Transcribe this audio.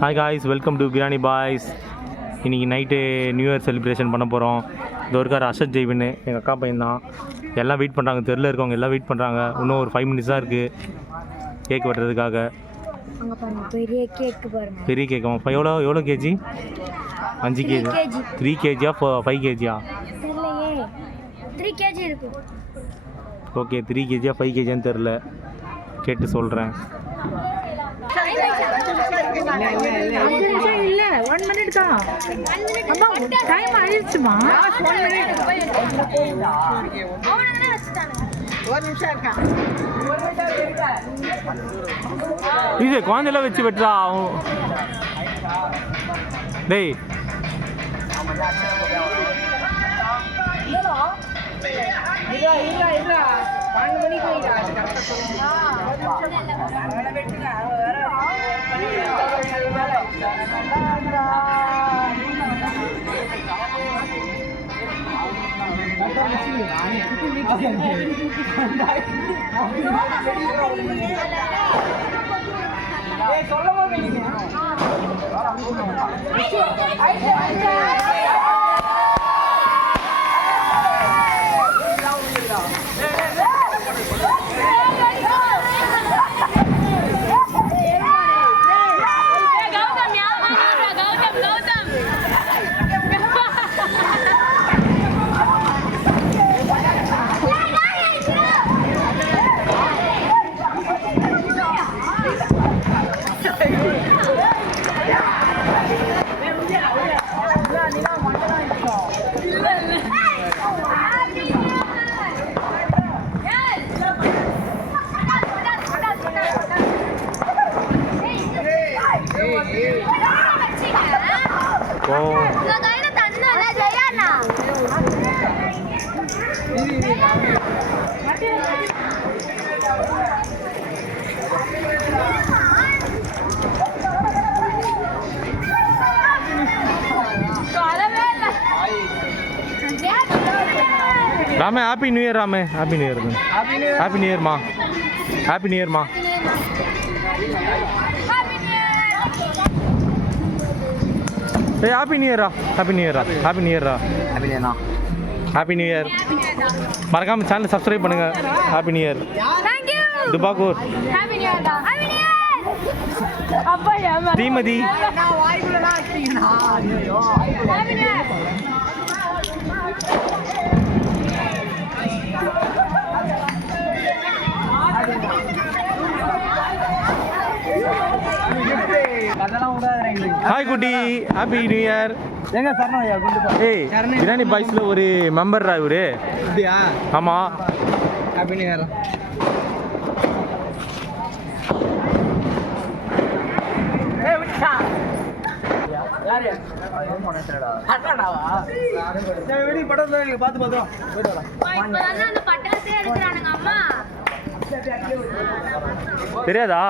Hi guys, welcome to biryani boys. இன்றைக்கி night new year celebration பண்ண போகிறோம். இது ஒருக்கார் அஷத் ஜெய்வின்னு எங்கள் அக்கா பையன் தான். எல்லாம் வெயிட் பண்ணுறாங்க, தெருவில் இருக்கவங்க எல்லாம் வெயிட் பண்ணுறாங்க. இன்னும் ஒரு 5 மினிட்ஸ் தான் இருக்குது கேக் வெட்டுறதுக்காக. பெரிய கேக்கா? எவ்வளோ கேஜி? 5 கேஜி. 3 கேஜியா 5 கேஜியா? 3 கேஜி இருக்கு. ஓகே, 3 கேஜியா 5 கேஜியான்னு தெரில, கேட்டு சொல்கிறேன். இல்ல 1 மினிட் தான். அம்மா டைம் ஆயிடுச்சுமா. 1 மினிட். ஒரு நிமிஷம் இருக்கா. இது குழந்தைலாம் வச்சு வெட்டுறா டேய். ராமே, ஹாப்பி நியூ இயர். ராமே, happy new year. Happy new இயர்மா. ஹாப்பி நியூ இயர்மா. ஏய், ஹாப்பி நியூ இயரா. ஹாப்பி நியூ இயரா. ஹாப்பி நியூ இயரா. Happy new year. Happy new year. மறக்காம சேனல் சப்ஸ்கிரைப் பண்ணுங்க. Happy new year. Thank you துபாக்கூர். Happy new year. Happy new year. அப்பா ஏமா தீமதி. நான் வாய்க்குள்ளலாம் அடிச்சீங்கனா. ஐயோ. Happy new year. ஹாய் குட்டி, ஹாப்பி நியூ இயர். எங்க சரணோயா குண்டு. ஏய், பிரியாணி பாய்ஸ்ல ஒரு மெம்பர்ரா இவரு. அப்படியா? ஆமா. Happy new year. ஏய் விட்டா. யாரு? அண்ணாடா. சரி வெடி படத்தை நீங்க பாத்து பாத்தோம். போய்ட்டு வரலாம். இப்பதான் அந்த பட்டாசே எடுக்கறானுங்க அம்மா. தெரியாதா?